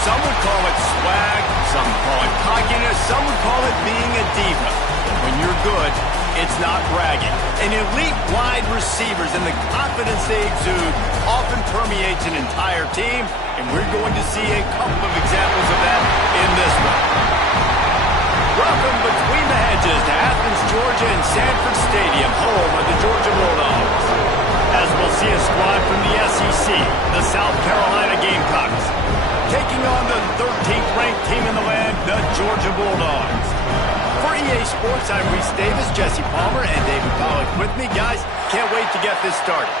Some would call it swag, some call it cockiness, some would call it being a diva. When you're good, it's not bragging. And elite wide receivers and the confidence they exude often permeates an entire team, and we're going to see a couple of examples of that in this one. Welcome between the hedges to Athens, Georgia and Sanford Stadium, home of the Georgia Bulldogs. As we'll see a squad from the SEC, the South Carolina Gamecocks, taking on the 13th ranked team in the land, the Georgia Bulldogs. For EA Sports, I'm Reese Davis, Jesse Palmer, and David Pollack with me. Guys, can't wait to get this started.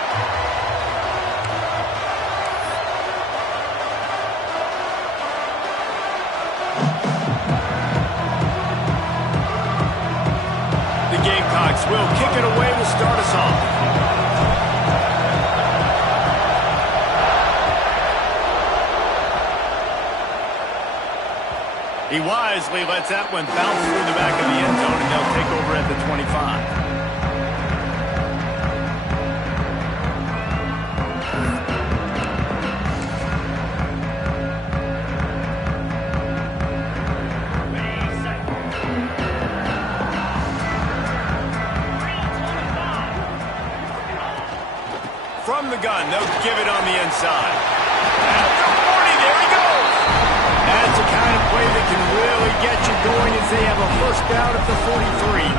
The Gamecocks will kick it away to start us off. He wisely lets that one bounce through the back of the end zone, and they'll take over at the 25. From the gun, they'll give it on the inside. At the 40, there he goes. That's the kind of play that can really get you going as they have a first down at the 43.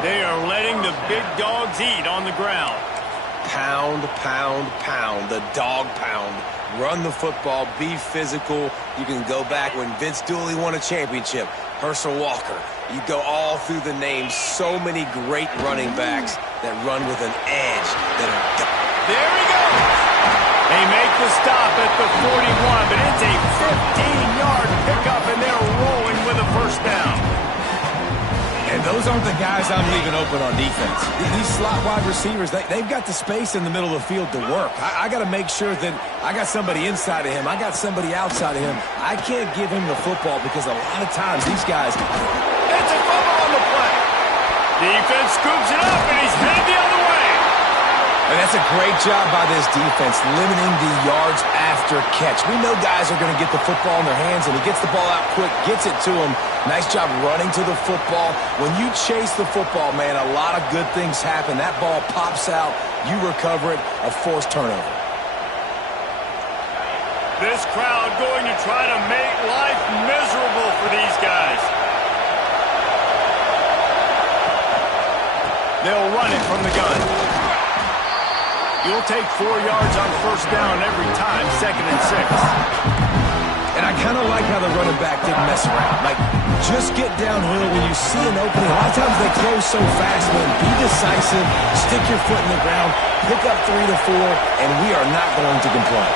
They are letting the big dogs eat on the ground. Pound, pound, pound. The dog pound. Run the football. Be physical. You can go back when Vince Dooley won a championship. Herschel Walker. You go all through the names. So many great running backs that run with an edge. There he goes. They make the stop at the 41, but it's a 15-yard pickup, and they're rolling with a first down. And those aren't the guys I'm leaving open on defense. These slot wide receivers, they've got the space in the middle of the field to work. I got to make sure that I got somebody inside of him. I got somebody outside of him. I can't give him the football because a lot of times these guys... That's a fumble on the play. Defense scoops it up, and he's headed the other way. And that's a great job by this defense, limiting the yards after catch. We know guys are going to get the football in their hands, and he gets the ball out quick, gets it to him. Nice job running to the football. When you chase the football, man, a lot of good things happen. That ball pops out, you recover it, a forced turnover. This crowd going to try to make life miserable for these guys. They'll run it from the gun. You'll take 4 yards on first down every time, 2nd and 6. And I kind of like how the running back didn't mess around. Like, just get downhill when you see an opening. A lot of times they close so fast, man. Be decisive, stick your foot in the ground, pick up 3 to 4, and we are not going to complain.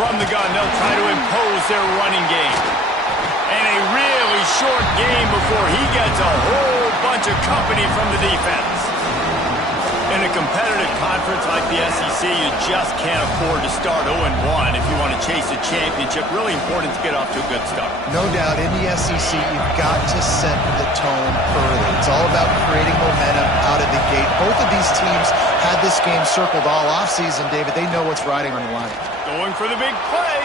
From the gun, they'll try to impose their running game. And a really short game before he gets a whole bunch of company from the defense. In a competitive conference like the SEC, you just can't afford to start 0-1 if you want to chase a championship. Really important to get off to a good start. No doubt, in the SEC, you've got to set the tone early. It's all about creating momentum out of the gate. Both of these teams had this game circled all offseason, David. They know what's riding on the line. Going for the big play.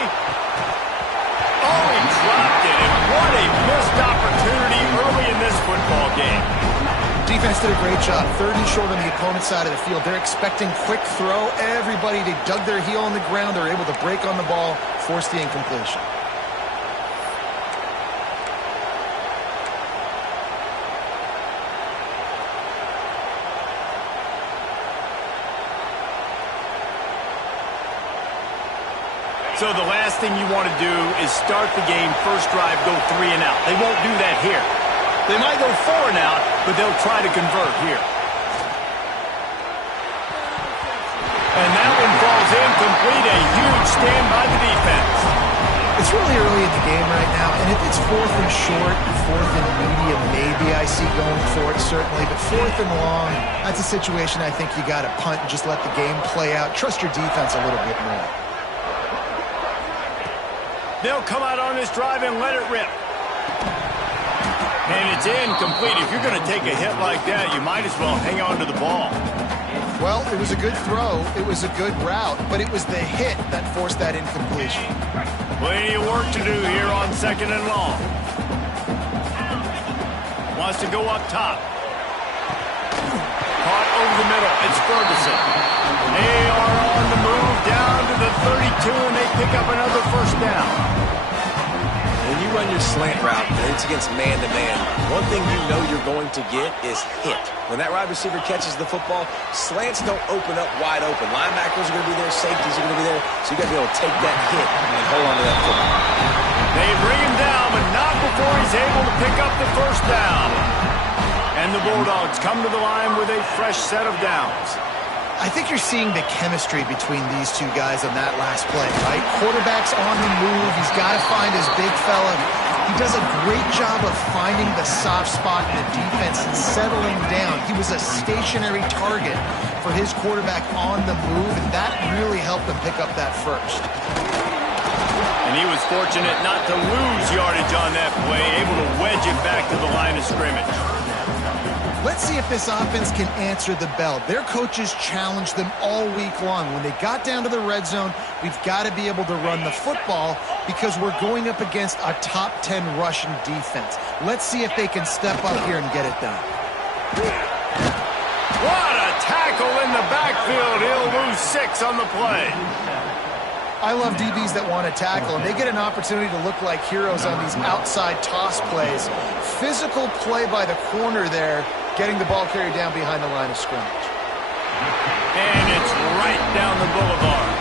Oh, he dropped it, and what a missed opportunity early in this football game. Defense did a great job. 3rd and short on the opponent's side of the field. They're expecting quick throw. Everybody, they dug their heel on the ground. They're able to break on the ball, force the incompletion. So the last thing you want to do is start the game, first drive, go 3 and out. They won't do that here. They might go 4 and out, but they'll try to convert here. And that one falls incomplete. A huge stand by the defense. It's really early in the game right now, and if it's 4th and short, 4th and medium, maybe I see going for it, certainly. But 4th and long, that's a situation I think you got to punt and just let the game play out. Trust your defense a little bit more. They'll come out on this drive and let it rip. And it's incomplete. If you're going to take a hit like that, you might as well hang on to the ball. Well, it was a good throw, it was a good route, but it was the hit that forced that incompletion. Plenty of work to do here on 2nd and long. Wants to go up top. Caught over the middle. It's Ferguson. They are on the move down to the 32, and they pick up another first down. When you run your slant route and it's against man-to-man, one thing you know you're going to get is hit. When that wide receiver catches the football, slants don't open up wide open. Linebackers are going to be there, safeties are going to be there, so you got to be able to take that hit and hold on to that football. They bring him down, but not before he's able to pick up the first down. And the Bulldogs come to the line with a fresh set of downs. I think you're seeing the chemistry between these two guys on that last play, right? Quarterback's on the move. He's got to find his big fella. He does a great job of finding the soft spot in the defense and settling down. He was a stationary target for his quarterback on the move, and that really helped him pick up that first. And he was fortunate not to lose yardage on that play, able to wedge it back to the line of scrimmage. Let's see if this offense can answer the bell. Their coaches challenged them all week long. When they got down to the red zone, we've got to be able to run the football because we're going up against a top 10 rushing defense. Let's see if they can step up here and get it done. What a tackle in the backfield. He'll lose 6 on the play. I love DBs that want to tackle, and they get an opportunity to look like heroes on these outside toss plays. Physical play by the corner there, getting the ball carried down behind the line of scrimmage. And it's right down the boulevard.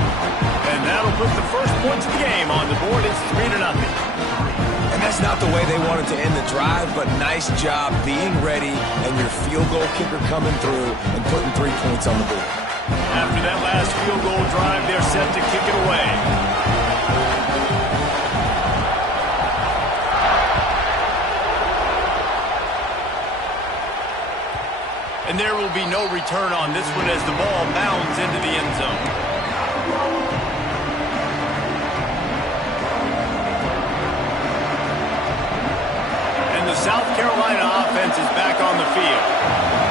And that'll put the first points of the game on the board. It's 3-0. And that's not the way they wanted to end the drive, but nice job being ready and your field goal kicker coming through and putting 3 points on the board. After that last field goal drive, they're set to kick it away. And there will be no return on this one as the ball bounds into the end zone. And the South Carolina offense is back on the field.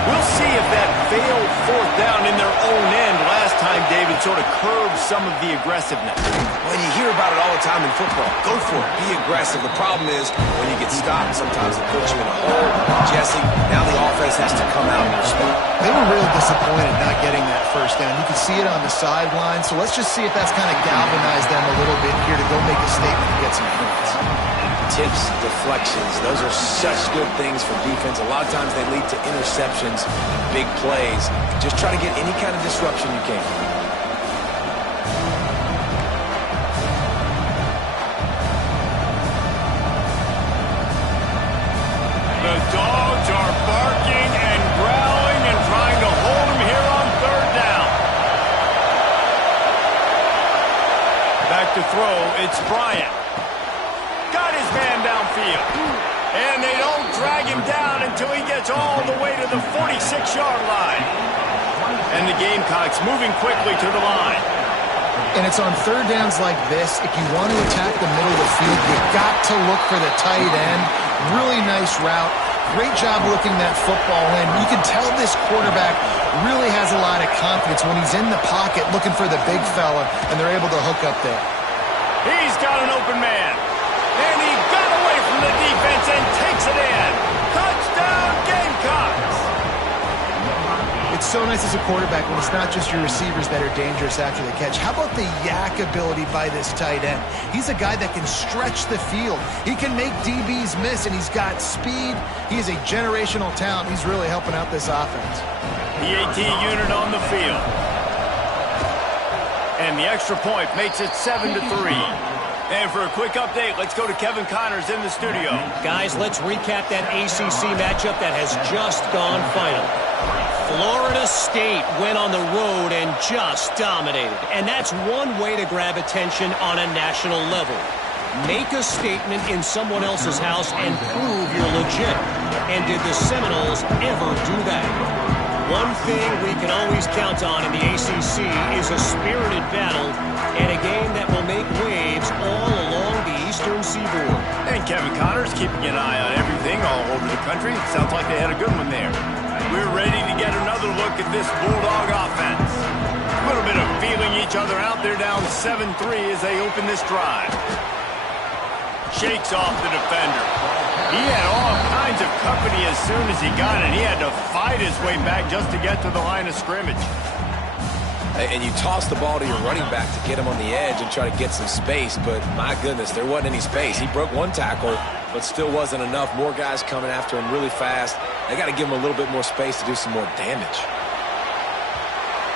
We'll see if that failed 4th down in their own end last time, David, sort of curbed some of the aggressiveness. When you hear about it all the time in football, go for it. Be aggressive. The problem is when you get stopped, sometimes it puts you in a hole. Jesse, now the offense has to come out and respond. They were real disappointed not getting that first down. You could see it on the sideline, so let's just see if that's kind of galvanized them a little bit here to go make a statement and get some points. Tips, deflections, those are such good things for defense. A lot of times they lead to interceptions, big plays. Just try to get any kind of disruption you can. The Dogs are barking and growling and trying to hold him here on 3rd down. Back to throw, it's Bryant. Got his man downfield. And they don't drag him down until he gets all the way to the 46-yard line. And the Gamecocks moving quickly to the line. And it's on 3rd downs like this, if you want to attack the middle of the field, you've got to look for the tight end. Really nice route. Great job looking that football in. You can tell this quarterback really has a lot of confidence when he's in the pocket looking for the big fella, and they're able to hook up there. He's got an open man. And he got away from the defense and takes it in. Touchdown, Gamecocks! It's so nice as a quarterback when it's not just your receivers that are dangerous after the catch. How about the yak ability by this tight end? He's a guy that can stretch the field. He can make DBs miss, and he's got speed. He is a generational talent. He's really helping out this offense. The AT unit on the field. And the extra point makes it 7-3. And for a quick update, let's go to Kevin Connors in the studio. Guys, let's recap that ACC matchup that has just gone final. Florida State went on the road and just dominated. And that's one way to grab attention on a national level. Make a statement in someone else's house and prove you're legit. And did the Seminoles ever do that? One thing we can always count on in the ACC is a spirited battle and a game that will make waves all along the Eastern Seaboard. And Kevin Connors keeping an eye on everything all over the country. Sounds like they had a good one there. We're ready to get another look at this Bulldog offense. A little bit of feeling each other out. They're down 7-3 as they open this drive. Shakes off the defender. He had all kinds of company as soon as he got it. He had to fight his way back just to get to the line of scrimmage. And you toss the ball to your running back to get him on the edge and try to get some space, but my goodness, there wasn't any space. He broke one tackle, but still wasn't enough. More guys coming after him really fast. They got to give him a little bit more space to do some more damage.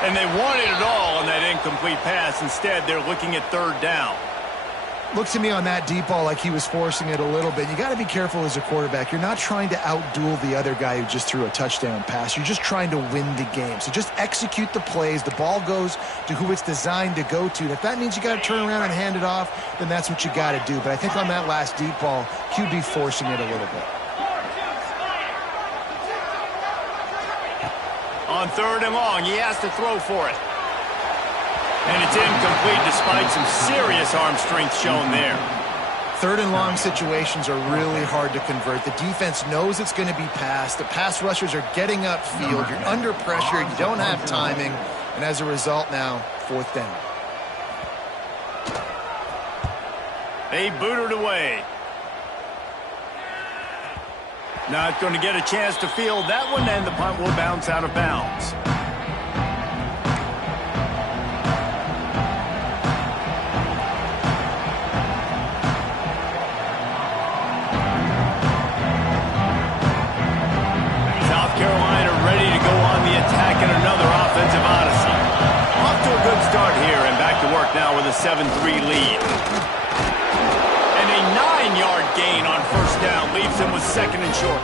And they wanted it all on that incomplete pass. Instead, they're looking at third down. Looked to me on that deep ball like he was forcing it a little bit. You got to be careful as a quarterback. You're not trying to outduel the other guy who just threw a touchdown pass. You're just trying to win the game. So just execute the plays. The ball goes to who it's designed to go to. And if that means you got to turn around and hand it off, then that's what you got to do. But I think on that last deep ball, QB forcing it a little bit. On third and long, he has to throw for it. And it's incomplete despite some serious arm strength shown there. Third and long situations are really hard to convert. The defense knows it's going to be passed. The pass rushers are getting upfield. You're under pressure. You don't have timing. And as a result now, fourth down. They boot it away. Not going to get a chance to field that one, and the punt will bounce out of bounds. South Carolina ready to go on the attack in another offensive odyssey. Off to a good start here, and back to work now with a 7-3 lead. And a 9-yard gain on first down leaves him with second and short.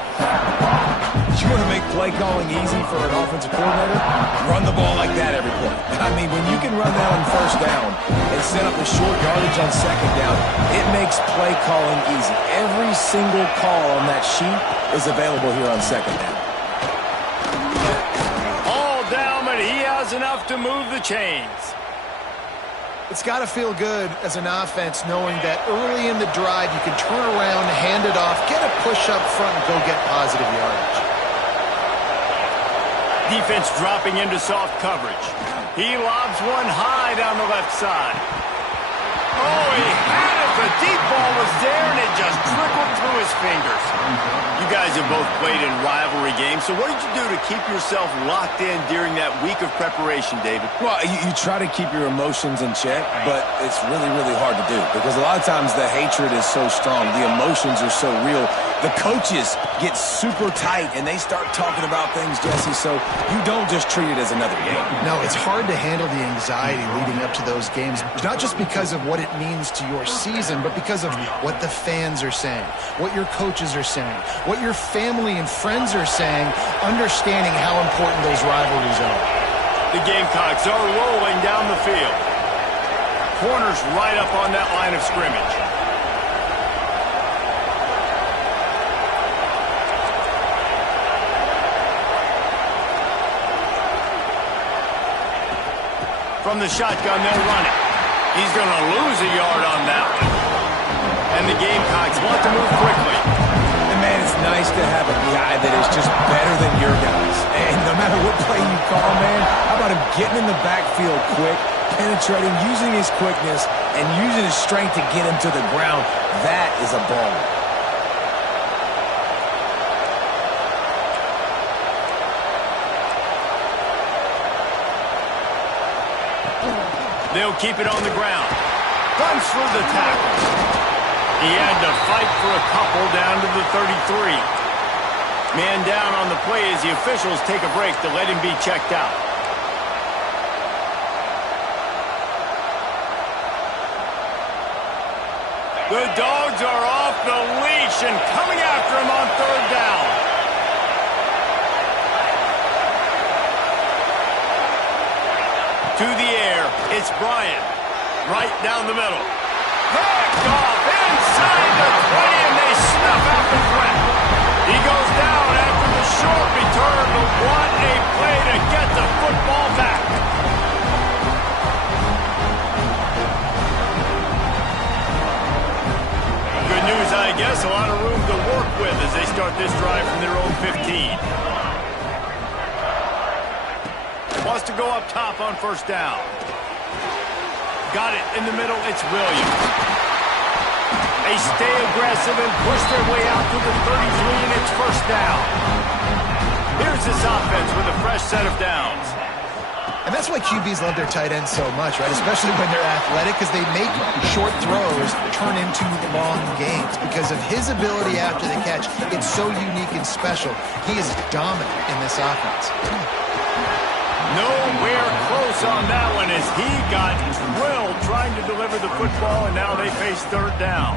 You want to make play calling easy for an offensive coordinator? Run the ball like that every play. I mean, when you can run that on first down and set up a short yardage on second down, it makes play calling easy. Every single call on that sheet is available here on second down. All down, but he has enough to move the chains. It's got to feel good as an offense knowing that early in the drive you can turn around, hand it off, get a push up front, and go get positive yardage. Defense dropping into soft coverage. He lobs one high down the left side. Oh, he had it. The deep ball was there, and it just trickled through his fingers. You guys have both played in rivalry games, so what did you do to keep yourself locked in during that week of preparation, David? Well, you try to keep your emotions in check, but it's really, really hard to do because a lot of times the hatred is so strong. The emotions are so real. The coaches get super tight, and they start talking about things, Jesse, so you don't just treat it as another game. No, it's hard to handle the anxiety leading up to those games, not just because of what it means to your season, but because of what the fans are saying, what your coaches are saying, what your family and friends are saying, understanding how important those rivalries are. The Gamecocks are rolling down the field. Corners right up on that line of scrimmage. From the shotgun, they'll run it. He's going to lose a yard on that one. And the Gamecocks want to move quickly. And man, it's nice to have a guy that is just better than your guys. And no matter what play you call, man, how about him getting in the backfield quick, penetrating, using his quickness, and using his strength to get him to the ground? That is a ball. They'll keep it on the ground. Runs through the tackle. He had to fight for a couple down to the 33. Man down on the play as the officials take a break to let him be checked out. The Dogs are off the leash and coming after him on third down. To the air, it's Bryant. Right down the middle. Picked off inside the 20, and they snuff out the threat. He goes down after the short return, but what a play to get the football back. Good news, I guess. A lot of room to work with as they start this drive from their own 15. has to go up top on first down. Got it in the middle. It's Williams. They stay aggressive and push their way out to the 33, and it's first down. Here's this offense with a fresh set of downs. And that's why QBs love their tight ends so much, right? Especially when they're athletic, because they make short throws turn into long gains. Because of his ability after the catch, it's so unique and special. He is dominant in this offense. Nowhere close on that one as he got drilled trying to deliver the football, and now they face third down.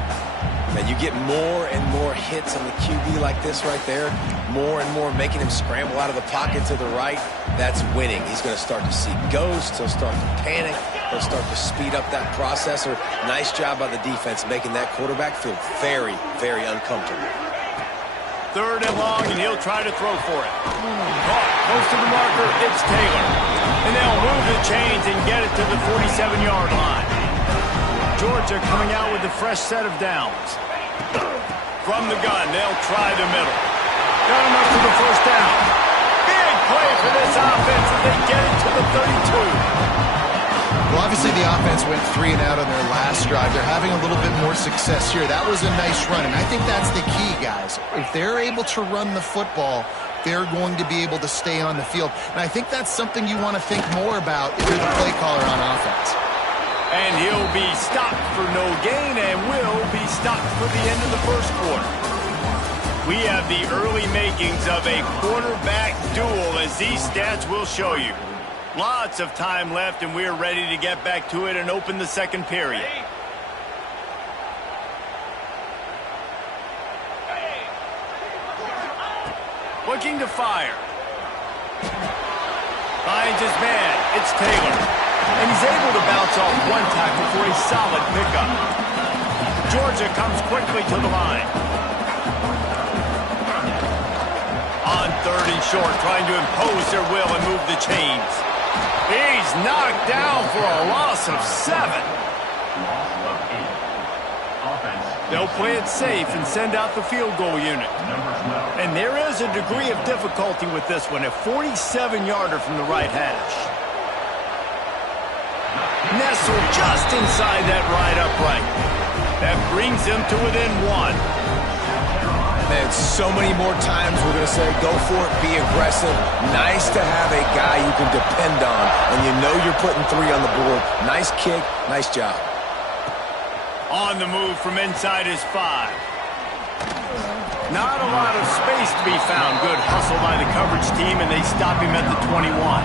Now you get more and more hits on the QB like this right there, more and more making him scramble out of the pocket to the right. That's winning. He's going to start to see ghosts. He'll start to panic. He'll start to speed up that processor. Nice job by the defense making that quarterback feel very, very uncomfortable. Third and long, and he'll try to throw for it. Caught close to the marker. It's Taylor. And they'll move the chains and get it to the 47-yard line. Georgia coming out with a fresh set of downs. From the gun, they'll try the middle. Got him up to the first down. Big play for this offense as they get it to the 32. Well, obviously the offense went 3 and out on their last drive. They're having a little bit more success here. That was a nice run, and I think that's the key, guys. If they're able to run the football, they're going to be able to stay on the field. And I think that's something you want to think more about if you're the play caller on offense. And he'll be stopped for no gain and will be stopped for the end of the first quarter. We have the early makings of a quarterback duel, as these stats will show you. Lots of time left, and we're ready to get back to it and open the second period. Looking to fire. Finds his man. It's Taylor. And he's able to bounce off one tackle for a solid pickup. Georgia comes quickly to the line. On third and short, trying to impose their will and move the chains. He's knocked down for a loss of 7. They'll play it safe and send out the field goal unit. And there is a degree of difficulty with this one, a 47-yarder from the right hash. Nestled just inside that right upright. That brings him to within 1. Man, so many more times we're going to say, go for it, be aggressive. Nice to have a guy you can depend on, and you know you're putting 3 on the board. Nice kick, nice job. On the move from inside his 5. Not a lot of space to be found. Good hustle by the coverage team, and they stop him at the 21.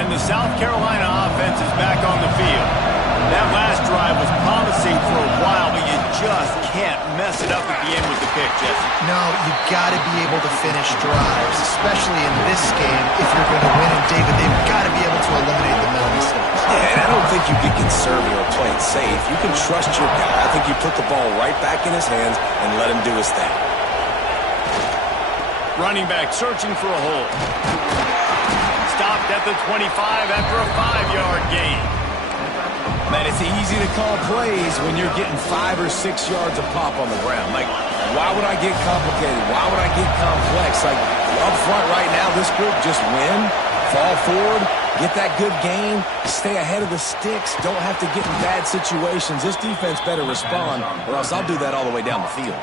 And the South Carolina offense is back on the field. That last drive was promising for a while, but you just can't mess it up at the end with the pick, Jesse. No, you've got to be able to finish drives, especially in this game if you're going to win. And, David, they've got to be able to eliminate the mental mistakes. Yeah, and I don't think you get conservative or play it safe. You can trust your guy. I think you put the ball right back in his hands and let him do his thing. Running back searching for a hole. Stopped at the 25 after a 5-yard gain. Man, it's easy to call plays when you're getting 5 or 6 yards of pop on the ground. Like, why would I get complicated? Why would I get complex? Like, up front right now, this group just win, fall forward, get that good gain, stay ahead of the sticks, don't have to get in bad situations. This defense better respond, or else I'll do that all the way down the field.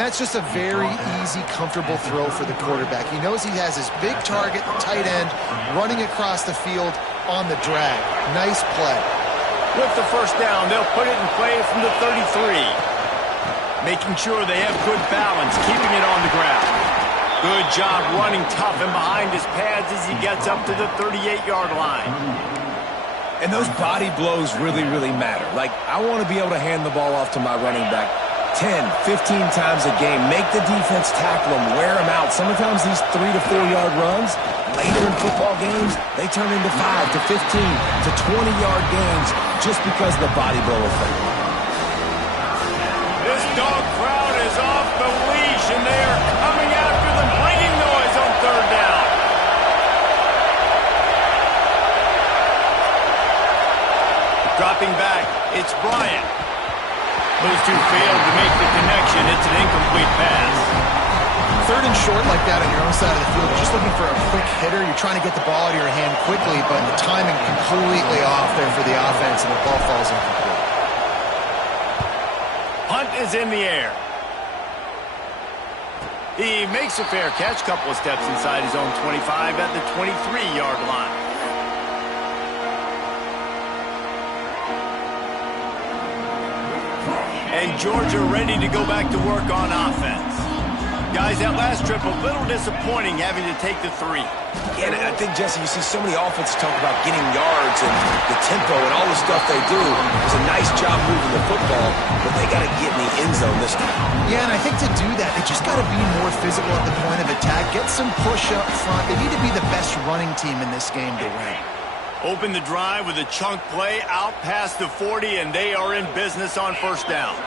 That's just a very easy, comfortable throw for the quarterback. He knows he has his big target, tight end, running across the field on the drag. Nice play. With the first down, they'll put it in play from the 33. Making sure they have good balance, keeping it on the ground. Good job running tough and behind his pads as he gets up to the 38-yard line. And those body blows really, really matter. Like, I want to be able to hand the ball off to my running back 10, 15 times a game. Make the defense tackle them, wear them out. Sometimes these 3 to 4 yard runs, later in football games, they turn into 5 to 15 to 20-yard gains just because of the body blow effect. This dog crowd is off the leash, and they are coming after them, bringing noise on third down. Dropping back, it's Bryant. Those two failed to make the connection. It's an incomplete pass. Third and short like that on your own side of the field, you're just looking for a quick hitter. You're trying to get the ball out of your hand quickly, but the timing completely off there for the offense, and the ball falls incomplete. Punt is in the air. He makes a fair catch, couple of steps inside his own 25 at the 23-yard line. And Georgia ready to go back to work on offense. Guys, that last trip a little disappointing having to take the 3. Yeah, and I think, Jesse, you see so many offenses talk about getting yards and the tempo and all the stuff they do. It's a nice job moving the football, but they got to get in the end zone this time. Yeah, and I think to do that, they just got to be more physical at the point of attack. Get some push up front. They need to be the best running team in this game to win. Open the drive with a chunk play out past the 40, and they are in business on first down.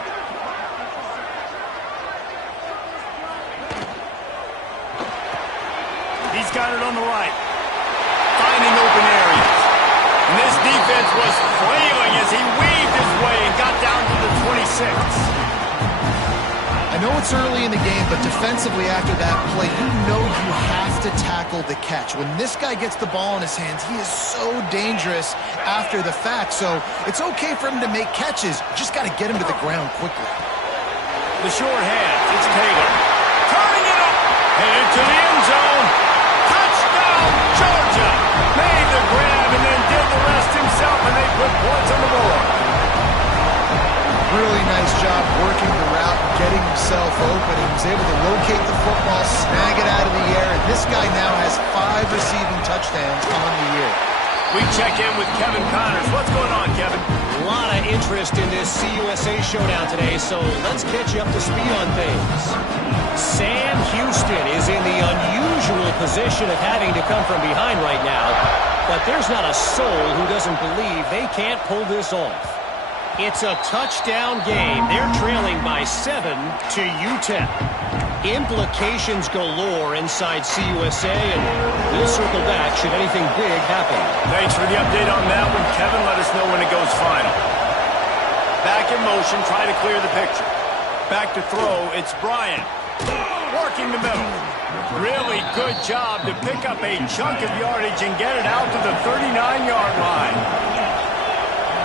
He's got it on the right. Finding open areas. And this defense was flailing as he weaved his way and got down to the 26. I know it's early in the game, but defensively after that play, you know you have to tackle the catch. When this guy gets the ball in his hands, he is so dangerous after the fact. So it's okay for him to make catches. You just got to get him to the ground quickly. The short hands. It's Taylor. Turning it up. Headed to the end zone. Touchdown, Georgia. Made the grab and then did the rest himself, and they put points on the board. Really nice job working the route, getting himself open. He was able to locate the football, snag it out of the air, and this guy now has 5 receiving touchdowns on the year. We check in with Kevin Connors. What's going on, Kevin? A lot of interest in this CUSA showdown today, so let's catch you up to speed on things. Sam Houston is in the unusual position of having to come from behind right now, but there's not a soul who doesn't believe they can't pull this off. It's a touchdown game. They're trailing by 7 to UTEP. Implications galore inside CUSA, and we'll circle back should anything big happen. Thanks for the update on that one, Kevin. Let us know when it goes final. Back in motion, try to clear the picture. Back to throw, it's Bryant. Working the middle. Really good job to pick up a chunk of yardage and get it out to the 39-yard line.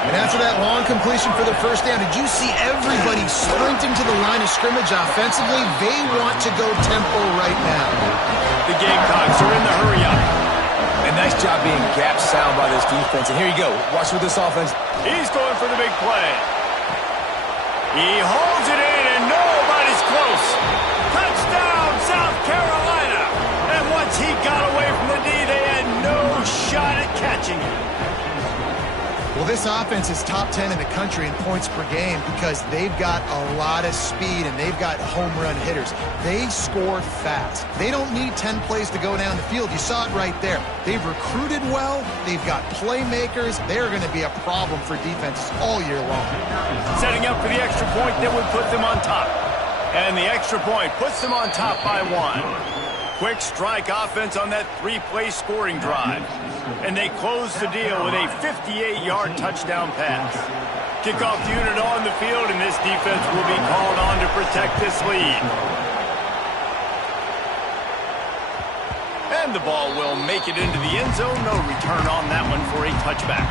And after that long completion for the first down, did you see everybody sprinting to the line of scrimmage offensively? They want to go tempo right now. The Gamecocks are in the hurry up. And nice job being gap sound by this defense. And here you go. Watch with this offense. He's going for the big play. He holds it in, and nobody's close. Touchdown, South Carolina. And once he got away from the D, they had no shot at catching him. Well, this offense is top 10 in the country in points per game because they've got a lot of speed and they've got home run hitters. They score fast. They don't need 10 plays to go down the field. You saw it right there. They've recruited well. They've got playmakers. They're going to be a problem for defenses all year long. Setting up for the extra point that would put them on top. And the extra point puts them on top by 1. Quick strike offense on that 3-play scoring drive. And they close the deal with a 58-yard touchdown pass. Kickoff unit on the field, and this defense will be called on to protect this lead. And the ball will make it into the end zone. No return on that one for a touchback.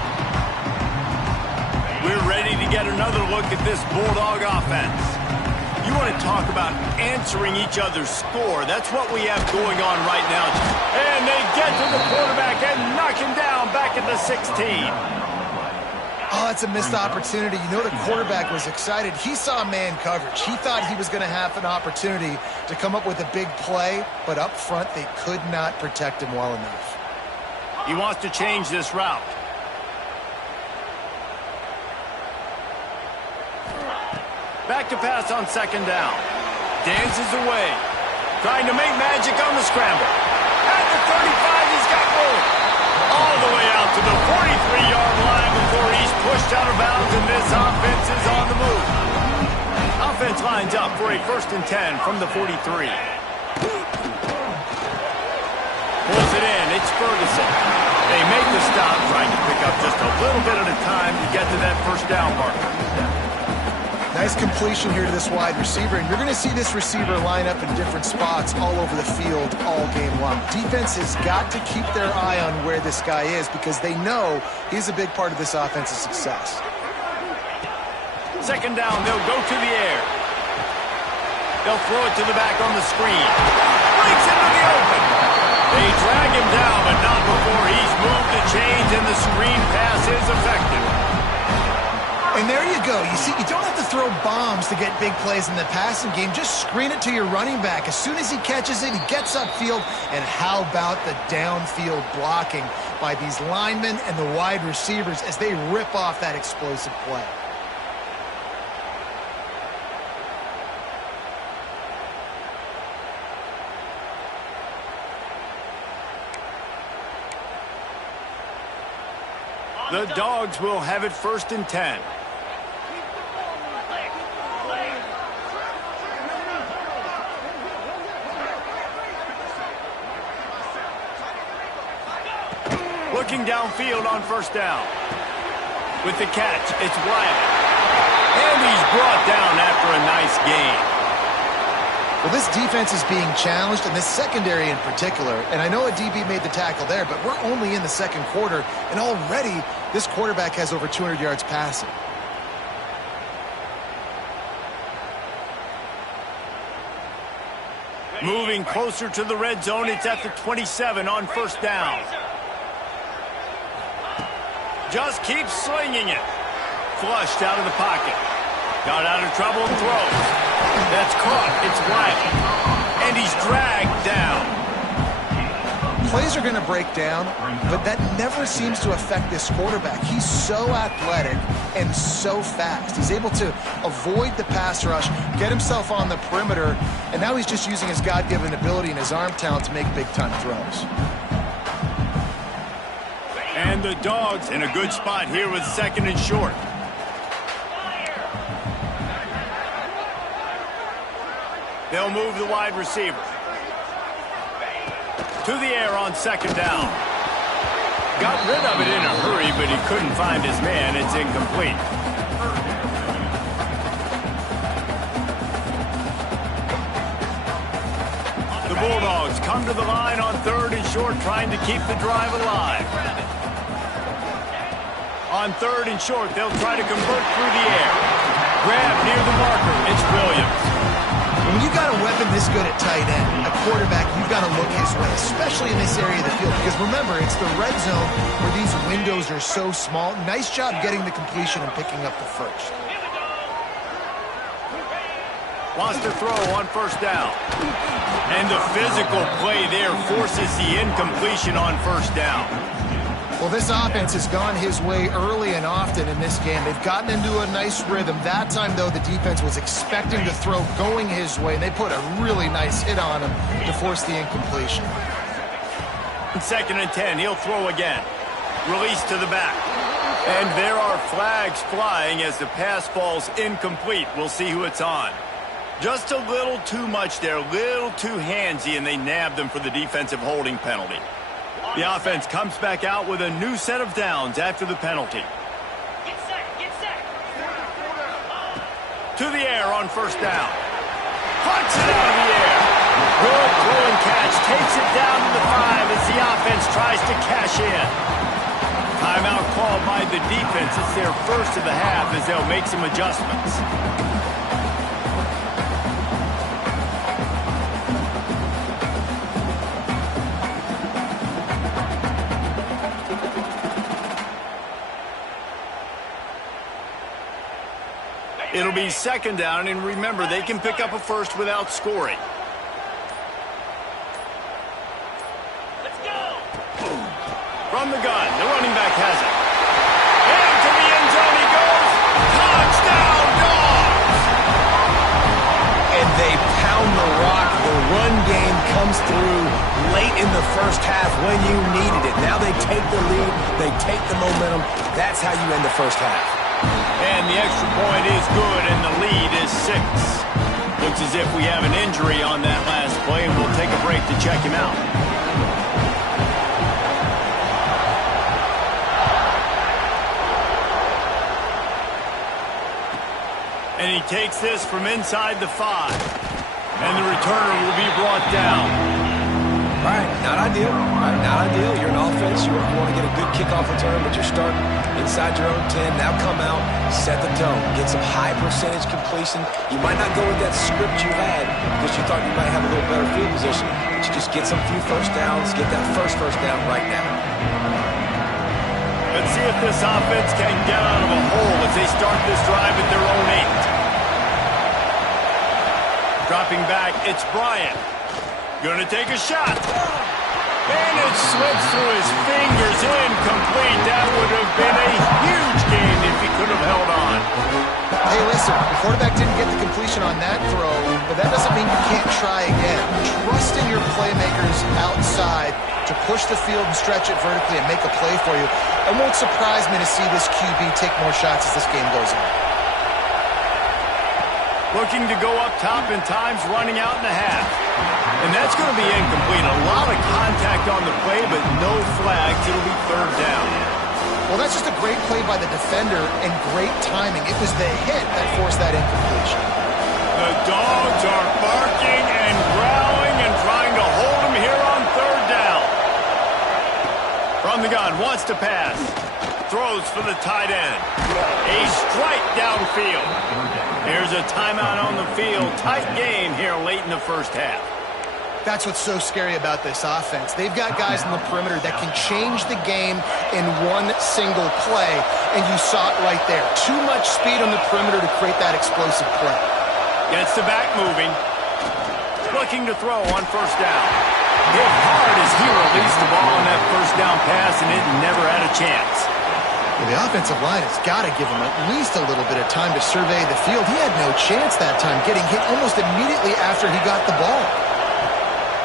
We're ready to get another look at this Bulldog offense. You want to talk about answering each other's score. That's what we have going on right now. And they get to the quarterback and knock him down back at the 16. Oh, that's a missed opportunity. You know the quarterback was excited. He saw man coverage. He thought he was going to have an opportunity to come up with a big play, but up front they could not protect him well enough. He wants to change this route. Back to pass on second down. Dances away. Trying to make magic on the scramble. At the 35, he's got room. All the way out to the 43-yard line before he's pushed out of bounds, and this offense is on the move. Offense lines up for a 1st and 10 from the 43. Pulls it in. It's Ferguson. They make the stop, trying to pick up just a little bit at a time to get to that first down marker. Nice completion here to this wide receiver, and you're going to see this receiver line up in different spots all over the field all game long. Defense has got to keep their eye on where this guy is because they know he's a big part of this offense's success. Second down, they'll go to the air. They'll throw it to the back on the screen. Breaks into the open. They drag him down, but not before he's moved the chains, and the screen pass is effective. And there you go. You see, you don't have to throw bombs to get big plays in the passing game. Just screen it to your running back. As soon as he catches it, he gets upfield. And how about the downfield blocking by these linemen and the wide receivers as they rip off that explosive play? The Dogs will have it 1st and 10. Looking downfield on 1st down. With the catch, it's Wiley. And he's brought down after a nice gain. Well, this defense is being challenged, and this secondary in particular. And I know a DB made the tackle there, but we're only in the second quarter, and already this quarterback has over 200 yards passing. Moving closer to the red zone, it's at the 27 on 1st down. Just keeps slinging it. Flushed out of the pocket. Got out of trouble and throws. That's caught. It's Wiley. And he's dragged down. Plays are going to break down, but that never seems to affect this quarterback. He's so athletic and so fast. He's able to avoid the pass rush, get himself on the perimeter, and now he's just using his God-given ability and his arm talent to make big-time throws. And the Dogs in a good spot here with 2nd and short. They'll move the wide receiver. To the air on 2nd down. Got rid of it in a hurry, but he couldn't find his man. It's incomplete. The Bulldogs come to the line on 3rd and short, trying to keep the drive alive. On 3rd and short, they'll try to convert through the air. Grab near the marker. It's Williams. When you got a weapon this good at tight end, a quarterback, you've got to look his way, especially in this area of the field. Because remember, it's the red zone where these windows are so small. Nice job getting the completion and picking up the first. Wants to throw on 1st down. And the physical play there forces the incompletion on 1st down. Well, this offense has gone his way early and often in this game. They've gotten into a nice rhythm. That time, though, the defense was expecting to throw going his way, and they put a really nice hit on him to force the incompletion. 2nd and 10, he'll throw again. Release to the back. And there are flags flying as the pass falls incomplete. We'll see who it's on. Just a little too much there, a little too handsy, and they nabbed them for the defensive holding penalty. The offense comes back out with a new set of downs after the penalty. Get set, get set. To the air on 1st down. Punts it out of the air. Good throwing catch. Takes it down to the 5 as the offense tries to cash in. Timeout called by the defense. It's their first of the half as they'll make some adjustments. It'll be 2nd down, and remember, they can pick up a first without scoring. Let's go. From the gun, the running back has it. Into the end zone he goes. Touchdown, Dogs! And they pound the rock. The run game comes through late in the first half when you needed it. Now they take the lead. They take the momentum. That's how you end the first half. And the extra point is good, and the lead is 6. Looks as if we have an injury on that last play, and we'll take a break to check him out. And he takes this from inside the 5. And the returner will be brought down. All right, not ideal. Not ideal. You're an offense. You want to get a good kickoff return, but you're starting inside your own 10. Now come out, set the tone. Get some high percentage completion. You might not go with that script you had because you thought you might have a little better field position. But you just get some few first downs. Get that first down right now. Let's see if this offense can get out of a hole as they start this drive at their own 8. Dropping back, it's Bryant. Gonna take a shot. And it slips through his fingers. Incomplete. That would have been a huge gain if he could have held on. Hey, listen, the quarterback didn't get the completion on that throw, but that doesn't mean you can't try again. Trust in your playmakers outside to push the field and stretch it vertically and make a play for you. It won't surprise me to see this QB take more shots as this game goes on. Looking to go up top in times, running out in the half. And that's going to be incomplete. A lot of contact on the play, but no flags. It'll be 3rd down. Well, that's just a great play by the defender and great timing. It was the hit that forced that incompletion. The dogs are barking and growling and trying to hold him here on 3rd down. From the gun, wants to pass. Throws for the tight end. A strike downfield. Here's a timeout on the field. Tight game here late in the first half. That's what's so scary about this offense. They've got guys in the perimeter that can change the game in one single play, and you saw it right there. Too much speed on the perimeter to create that explosive play. Gets the back moving. Looking to throw on 1st down. Hit hard as he released the ball on that 1st down pass, and it never had a chance. Well, the offensive line has got to give him at least a little bit of time to survey the field. He had no chance that time, getting hit almost immediately after he got the ball.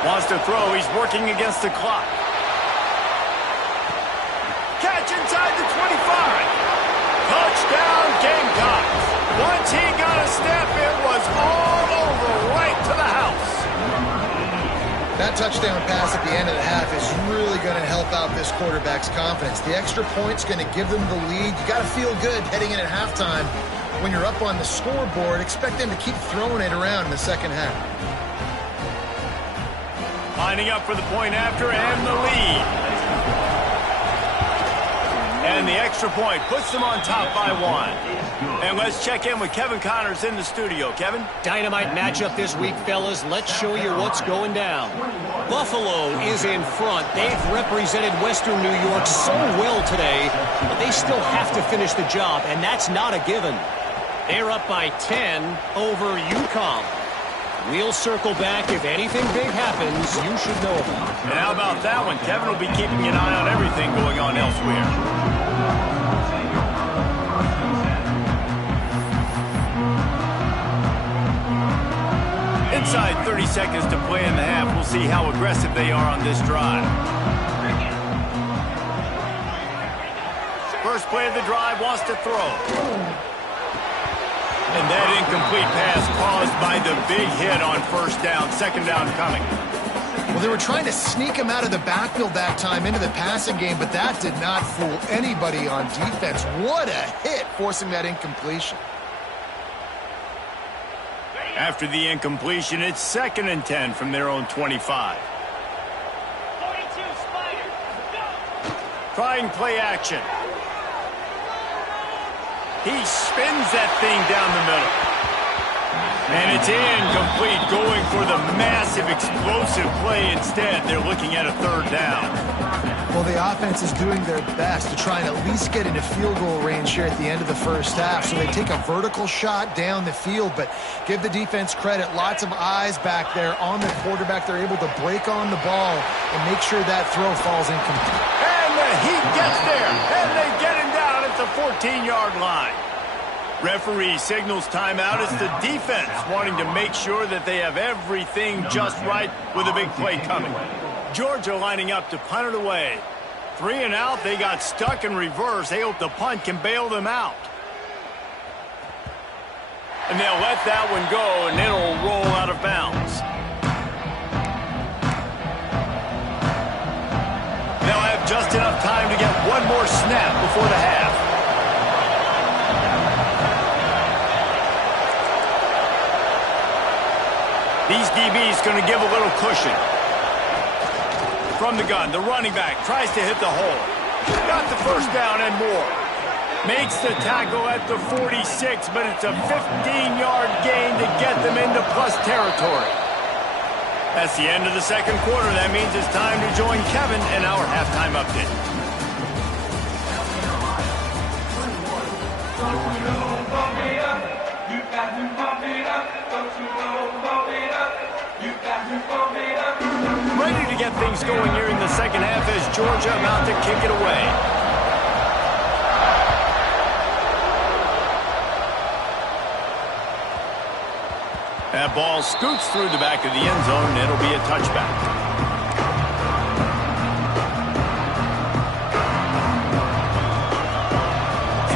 Wants to throw. He's working against the clock. Catch inside the 25. Touchdown, Gamecocks. Once he got a step, it was all over right to the house. That touchdown pass at the end of the half is really going to help out this quarterback's confidence. The extra point's going to give them the lead. You got to feel good heading in at halftime. When you're up on the scoreboard, expect them to keep throwing it around in the second half. Lining up for the point after and the lead. And the extra point puts them on top by 1. And let's check in with Kevin Connors in the studio. Kevin? Dynamite matchup this week, fellas. Let's show you what's going down. Buffalo is in front. They've represented Western New York so well today, but they still have to finish the job, and that's not a given. They're up by 10 over UConn. We'll circle back. If anything big happens, you should know about it. And how about that one? Kevin will be keeping an eye on everything going on elsewhere. Inside 30 seconds to play in the half. We'll see how aggressive they are on this drive. First play of the drive, wants to throw. And that incomplete pass caused by the big hit on 1st down. 2nd down coming. Well, they were trying to sneak him out of the backfield that time into the passing game, but that did not fool anybody on defense. What a hit, forcing that incompletion. After the incompletion, it's 2nd and 10 from their own 25. 42, Spider, go! Trying play action. He spins that thing down the middle. And it's incomplete, going for the massive explosive play instead. They're looking at a 3rd down. Well, the offense is doing their best to try and at least get into field goal range here at the end of the first half. So they take a vertical shot down the field, but give the defense credit. Lots of eyes back there on the quarterback. They're able to break on the ball and make sure that throw falls incomplete. And the Heat gets there, and they get him down at the 14-yard line. Referee signals timeout. It's the defense wanting to make sure that they have everything just right with a big play coming. Georgia lining up to punt it away. 3 and out. They got stuck in reverse. They hope the punt can bail them out. And they'll let that one go, and it'll roll out of bounds. They'll have just enough time to get one more snap before the half. These DBs going to give a little cushion. From the gun, the running back tries to hit the hole. Got the first down and more. Makes the tackle at the 46, but it's a 15-yard gain to get them into plus territory. That's the end of the second quarter. That means it's time to join Kevin in our halftime update. Ready to get things going here in the second half as Georgia about to kick it away. That ball scoots through the back of the end zone, and it'll be a touchback.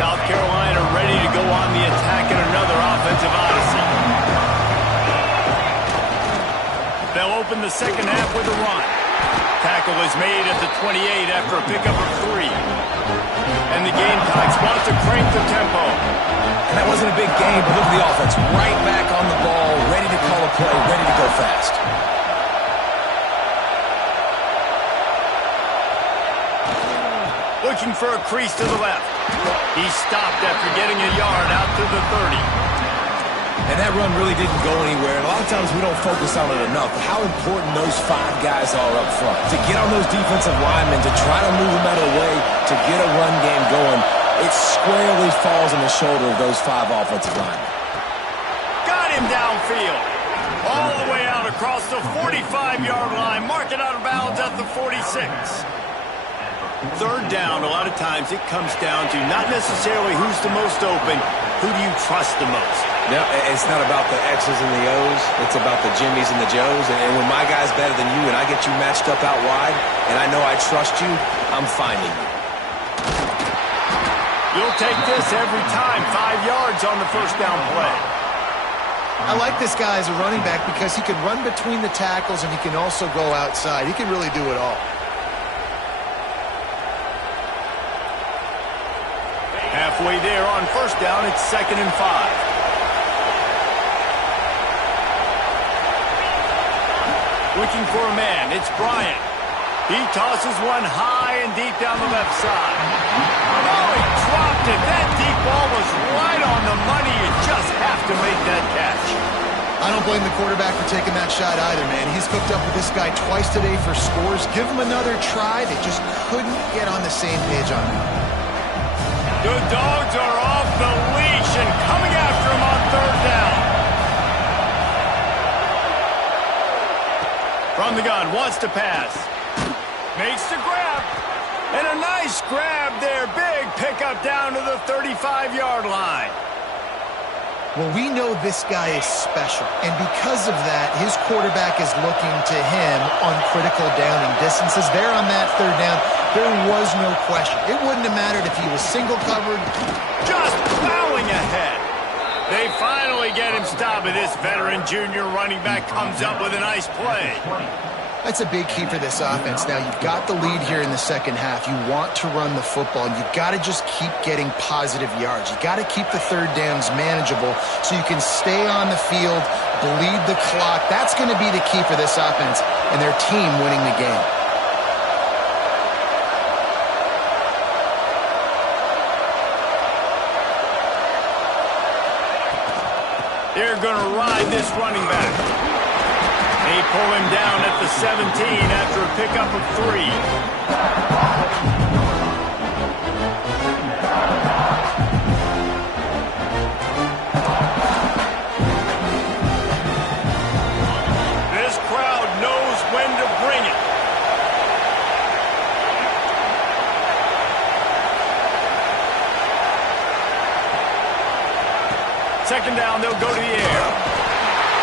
South Carolina ready to go on the attack in another offensive odyssey. They'll open the second half with a run. Tackle is made at the 28 after a pickup of 3. And the Gamecocks want to crank the tempo. And that wasn't a big game, but look at the offense. Right back on the ball, ready to call a play, ready to go fast. Looking for a crease to the left. He stopped after getting a yard out to the 30. And that run really didn't go anywhere. And a lot of times we don't focus on it enough. But how important those 5 guys are up front. To get on those defensive linemen, to try to move them out of the way, to get a run game going, it squarely falls on the shoulder of those 5 offensive linemen. Got him downfield. All the way out across the 45-yard line. Mark it out of bounds at the 46. Third down, a lot of times it comes down to not necessarily who's the most open, who do you trust the most? No, it's not about the X's and the O's. It's about the Jimmys and the Joes. And when my guy's better than you and I get you matched up out wide and I know I trust you, I'm finding you. You'll take this every time. 5 yards on the first down play. I like this guy as a running back because he can run between the tackles and he can also go outside. He can really do it all. Halfway there on first down, it's 2nd and 5. Looking for a man, it's Bryant. He tosses one high and deep down the left side. Oh, he dropped it. That deep ball was right on the money. You just have to make that catch. I don't blame the quarterback for taking that shot either, man. He's hooked up with this guy twice today for scores. Give him another try. They just couldn't get on the same page on it. The Dogs are off the leash and coming after him on third down. From the gun, wants to pass. Makes the grab. And a nice grab there. Big pickup down to the 35-yard line. Well, we know this guy is special, and because of that, his quarterback is looking to him on critical downing distances. There on that third down, there was no question. It wouldn't have mattered if he was single covered. Just plowing ahead. They finally get him stopped, and this veteran junior running back comes up with a nice play. That's a big key for this offense. Now, you've got the lead here in the second half. You want to run the football, and you've got to just keep getting positive yards. You've got to keep the third downs manageable so you can stay on the field, bleed the clock. That's going to be the key for this offense and their team winning the game. They're going to ride this running back. They pull him down at the 17 after a pickup of 3. This crowd knows when to bring it. Second down, they'll go to the air.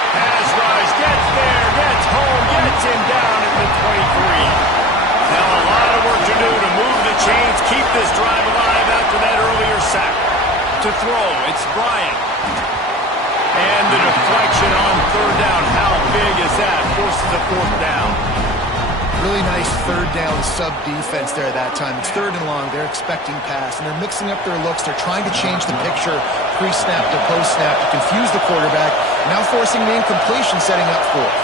Pass rush, gets there, gets home, gets him down at the 23. Now a lot of work to do to move the chains, keep this drive alive after that earlier sack. To throw, it's Bryant. And the deflection on third down. How big is that? Forces a fourth down. Really nice third down sub defense there that time. It's 3rd and long. They're expecting pass, and they're mixing up their looks. They're trying to change the picture pre-snap to post-snap to confuse the quarterback, now forcing the incompletion, setting up for it.